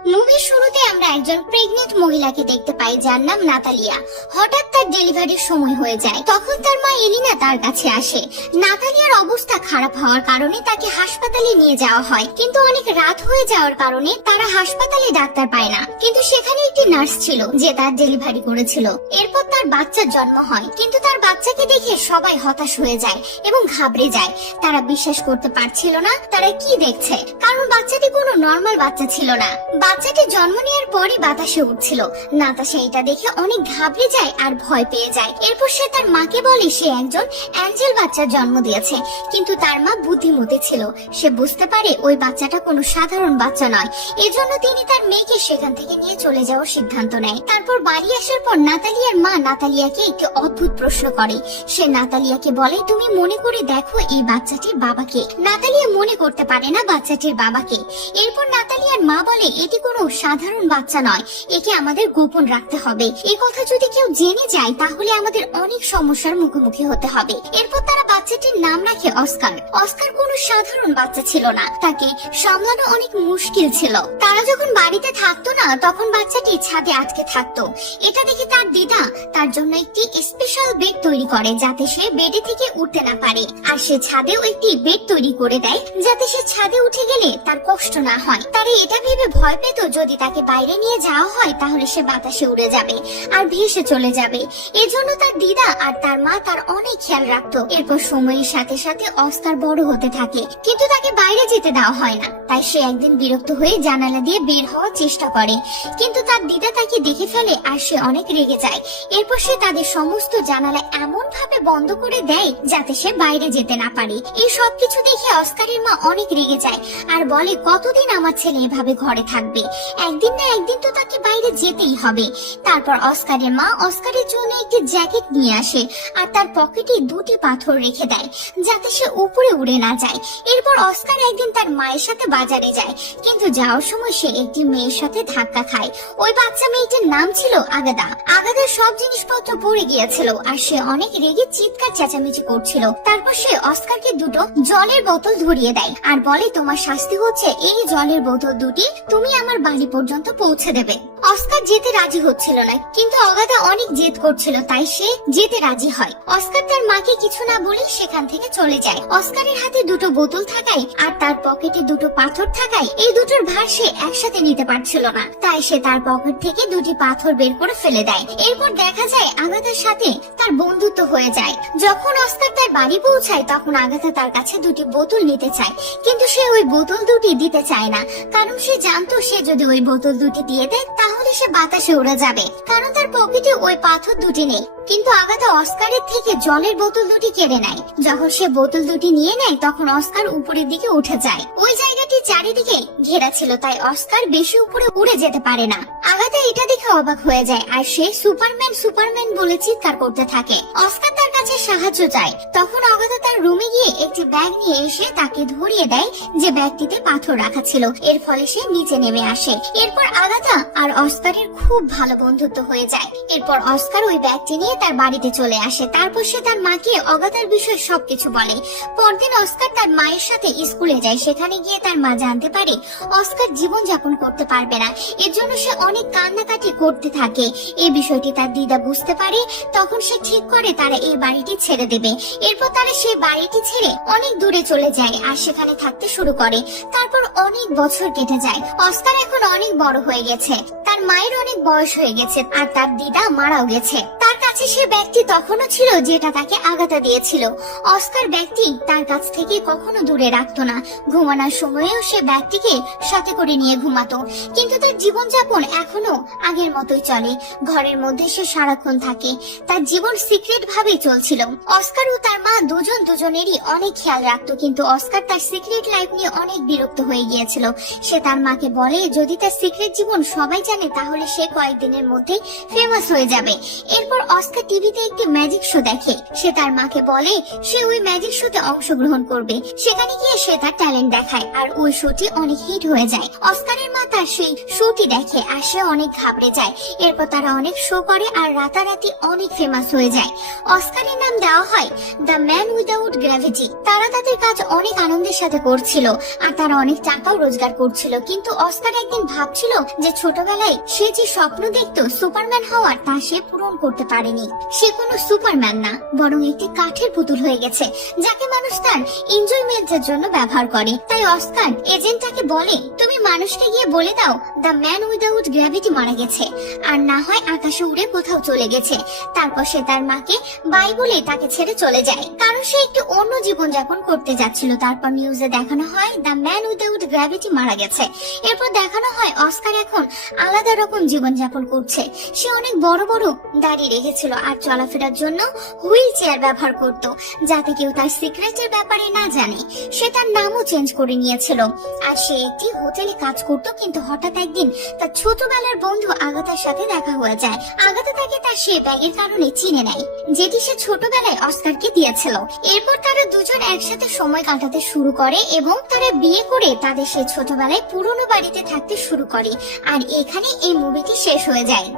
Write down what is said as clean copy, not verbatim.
মুভির শুরুতে আমরা একজন প্রেগনেন্ট মহিলাকে দেখতে পাই যার নাম নাতালিয়া। হঠাৎ তার ডেলিভারির সময় হয়ে যায়। তখন তার মা এলিনা তার কাছে আসে। নাতালিয়ার অবস্থা খারাপ হওয়ার কারণে তাকে হাসপাতালে নিয়ে যাওয়া হয়, কিন্তু অনেক রাত হয়ে যাওয়ার কারণে তারা হাসপাতালে ডাক্তার পায় না। কিন্তু সেখানে একটি নার্স ছিল যে তার ডেলিভারি করেছিল। এরপর তার বাচ্চার জন্ম হয়, কিন্তু তার বাচ্চাকে দেখে সবাই হতাশ হয়ে যায় এবং ঘাবড়ে যায়। তারা বিশ্বাস করতে পারছিল না তারা কি দেখছে, কারণ বাচ্চাটি কোনো নর্মাল বাচ্চা ছিল না। বাচ্চাটি জন্ম নেওয়ার পরই বাতাসে উঠছিল। নাতাশা এটা দেখে অনেক ঘাবড়ে যায় আর ভয় পেয়ে যায়। এরপর সে তার মাকে বলে সে একজন অ্যাঞ্জেল বাচ্চার জন্ম দিয়েছে, কিন্তু তার মা বুদ্ধিমতী ছিল। সে বুঝতে পারে ওই বাচ্চাটা কোনো সাধারণ বাচ্চা নয়। এজন্য তিনি তার মেয়েকে সেখান থেকে নিয়ে চলে যাওয়ার সিদ্ধান্ত নেয়। তারপর বাড়ি আসার পর নাতালিয়ার মা নাতালিয়াকে একটি অদ্ভুত প্রশ্ন করে। সে নাতালিয়াকে বলে, তুমি মনে করে দেখো এই বাচ্চাটির বাবাকে। নাতালিয়া মনে করতে পারে না বাচ্চাটির বাবাকে। এরপর নাতালিয়ার মা বলে, এটি কোনো সাধারণ বাচ্চা নয়, একে আমাদের গোপন রাখতে হবে। এই কথা যদি কেউ জেনে যায় তাহলে আমাদের অনেক সমস্যার মুখোমুখি হতে হবে। এরপর তারা বাচ্চাটির নাম রাখে অস্কার। অস্কার কোনো সাধারণ বাচ্চা ছিল না, তাকে সামলানো অনেক মুশকিল ছিল। তারা যখন বাড়িতে থাকতো না তখন বাচ্চাটি ছাদে আটকে থাকতো। এটা দেখে তার দিদা তার জন্য একটি স্পেশাল বেড তৈরি করে যাতে সে বেডে থেকে উঠতে না পারে, আর সে ছাদেও একটি বেড তৈরি করে দেয় যাতে সে ছাদে উঠে গেলে তার কষ্ট না হয়। তারা এটা ভেবে ভয় পেত যদি তাকে বাইরে নিয়ে যাওয়া হয় তাহলে সে বাতাসে উড়ে যাবে আর ভেসে চলে যাবে। এজন্য তার দিদা আর তার মা তার অনেক খেয়াল রাখতো। এরপর সময়ের সাথে সাথে অস্কার বড় হতে থাকে, কিন্তু তাকে বাইরে যেতে দেওয়া হয় না। তাই সে একদিন বিরক্ত হয়ে জানালা দিয়ে বের হওয়ার চেষ্টা করে, কিন্তু তার দিদা তাকে দেখে ফেলে আর সে অনেক রেগে যায়। এরপর সে তাদের সমস্ত জানালা এমন ভাবে বন্ধ করে দেয় যাতে সে বাইরে যেতে না পারে। এই সবকিছু দেখে অস্কারের মা অনেক রেগে যায় আর বলে, কতদিন আমার ছেলে এভাবে ঘরে থাকবে, একদিন না একদিন তো তাকে বাইরে যেতেই হবে। তারপর অস্কারের মা অস্কারের জন্য একটি জ্যাকেট নিয়ে আসে আর তার পকেটে দুটি পাথর রেখে দেয় যাতে সে উপরে উড়ে না যায়। এরপর অস্কার একদিন তার মায়ের সাথে বাজারে যায়, কিন্তু যাওয়ার সময় সে একটি মেয়ের সাথে ধাক্কা খায়। ওই বাচ্চা মেয়েটির নাম ছিল আগাদা। আগাদার সব জিনিসপত্র পড়ে গিয়েছিল আর সে অনেক রেগে চিৎকার চেঁচামেচি করছিল। তারপর সে অস্কারকে দুটো জলের বোতল ধরিয়ে দেয় আর বলে, তোমার শাস্তি হচ্ছে এই জলের বোতল দুটি তুমি আমার বাড়ি পর্যন্ত পৌঁছে দেবে। অস্কার যেতে রাজি হচ্ছিল না, কিন্তু আগাদা অনেক জেদ করছিল, তাই সে যেতে রাজি হয়। অস্কার তার মাকে কিছু না বলে সেখান থেকে চলে যায়। অস্কারের হাতে দুটো বোতল থাকায় আর তার পকেটে দুটো পাথর থাকায় এই দুটোর ভার সে একসাথে নিতে পারছিল না, তাই সে তার পকেট থেকে দুটি পাথর বের করে ফেলে দেয়। এরপর দেখা যায় আগাথার সাথে তার বন্ধুত্ব হয়ে যায়। যখন অস্কার তার বাড়ি পৌঁছায় তখন আগাথা তার কাছে দুটি বোতল নিতে চায়, কিন্তু সে ওই বোতল দুটি দিতে চায় না, কারণ সে জানতো সে যদি ওই বোতল দুটি দিয়ে দেয় তাহলে সে বাতাসে উড়ে যাবে, কারণ তার পকেটে ওই পাথর দুটি নেই। কিন্তু আগাথা অস্কারের থেকে জলের বোতল দুটি কেড়ে নেয়। যখন সে বোতল দুটি নিয়ে নেয় তখন অস্কার উপরের দিকে উঠে যায়। ওই জায়গাটি চারিদিকে ঘেরা ছিল, তাই অস্কার বেশি উপরে উড়ে যেতে পারে না। আগাথা এটা দেখে অবাক হয়ে যায় আর সে সুপারম্যান সুপারম্যান বলে চিৎকার করতে থাকে। অস্কার তার কাছে সাহায্য চায়। তখন আগাথা তার রুমে গিয়ে একটি ব্যাগ নিয়ে এসে তাকে ধরিয়ে দেয় যে ব্যাগটিতে পাথর রাখা ছিল। এর ফলে সে নিচে নেমে আসে। এরপর আগাথা আর অস্কারের খুব ভালো বন্ধুত্ব হয়ে যায়। এরপর অস্কার ওই ব্যাগটি নিয়ে তার বাড়িতে চলে আসে। তারপর সে তার মাকে অগাথার বিষয়ে সবকিছু বলে। পরদিন অস্কার তার মায়ের সাথে স্কুলে যায়। সেখানে গিয়ে তার মা জানতে পারে অস্কার জীবন যাপন করতে পারবে না, এর জন্য সে অনেক কান্নাকাটি করতে থাকে। এই বিষয়টি তার দিদা বুঝতে পারে। তখন সে ঠিক করে তারা এই বাড়িটি ছেড়ে দেবে। এরপর তারা সেই বাড়িটি ছেড়ে অনেক দূরে চলে যায় আর সেখানে থাকতে শুরু করে। তারপর অনেক বছর কেটে যায়। অস্কার এখন অনেক বড় হয়ে গেছে, তার মায়ের অনেক বয়স হয়ে গেছে আর তার দিদা মারাও গেছে। তার কাছে সে ব্যাগটি তখনও ছিল যেটা তাকে আগাথা দিয়েছিল। অস্কার ব্যাগটি তার কাছ থেকে কখনো দূরে রাখতো না। ঘুমানোর সময়েও সে ব্যাগটিকে সাথে করে নিয়ে ঘুমাতো। কিন্তু তার জীবনযাপন এখনো আগের মতোই চলে। ঘরের মধ্যে সে সারাক্ষণ থাকে। তার জীবন সিক্রেট ভাবেই চলছিল। অস্কার ও তার মা দুজন দুজনেরই অনেক খেয়াল রাখতো, কিন্তু অস্কার তার সিক্রেট লাইফ নিয়ে অনেক বিরক্ত হয়ে গিয়েছিল। সে তার মাকে বলে যদি তার সিক্রেট জীবন সবাই জানে তাহলে সে কয়েকদিনের মধ্যেই ফেমাস হয়ে যাবে। এরপর অস্কার টিভিতে একটি ম্যাজিক শো দেখে। সে তার মাকে বলে সে ওই ম্যাজিক শোতে অংশগ্রহণ করবে। সেখানে গিয়ে সে তার ট্যালেন্ট দেখায় আর ওই শোটি অনেক হিট হয়ে যায়। অস্কারের মা তার সেই শোটি দেখে আর সে অনেক ঘাবড়ে যায়। এরপর তারা অনেক শো করে আর রাতারাতি অনেক ফেমাস হয়ে যায়। অস্কারের নাম দেওয়া হয় দ্য ম্যান উইদাউট গ্র্যাভিটি। তারা তাদের কাজ অনেক আনন্দের সাথে করছিল আর তারা অনেক টাকাও রোজগার করছিল। কিন্তু অস্কার একদিন ভাবছিল যে ছোটবেলায় সে যে স্বপ্ন দেখতো সুপারম্যান হওয়ার, তা সে পূরণ করতে পারেনি। সে কোনো সুপারম্যান না, বরং একটি কাঠের পুতুল হয়ে গেছে যাকে মানুষ তার এনজয়মেন্টের জন্য ব্যবহার করে। তাই অস্কার এজেন্টটাকে বলে, তুমি মানুষকে গিয়ে বলে দাও দ্য ম্যান উইদাউট গ্র্যাভিটি মারা গেছে, আর না হয় আকাশে উড়ে কোথাও চলে গেছে। তারপর সে তার মাকে বাই বলে তাকে ছেড়ে চলে যায়, কারণ সে একটু অন্য জীবন যাপন করতে যাচ্ছিল। তারপর নিউজে দেখানো হয় দ্য ম্যান উইদাউট গ্র্যাভিটি মারা গেছে। এরপর দেখানো হয় অস্কার এখন আলাদা রকম জীবন যাপন করছে। সে অনেক বড় বড় দাড়ি রেখেছিল আর চলাফেরার জন্য হুইল চেয়ার ব্যবহার করত, যাতে কেউ তার সিক্রেটের ব্যাপারে না জানে। সে তার নামও চেঞ্জ করে নিয়েছিল আর সে একটি হোটেলে কাজ করত। কিন্তু হঠাৎ একদিন তার ছোটবেলার বন্ধু আগাতার সাথে দেখা হয়ে যায়। আগাতা তাকে তার সে ব্যাগের কারণে চিনে নেয়, যেটি সে ছোটবেলায় অস্কারকে দিয়েছিল। এরপর তারা দুজন একসাথে সময় কাটাতে শুরু করে এবং তারা বিয়ে করে তাদের সে ছোটবেলায় পুরনো বাড়িতে থাকতে শুরু করে। আর এখানে এই মুভিটি শেষ হয়ে যায়।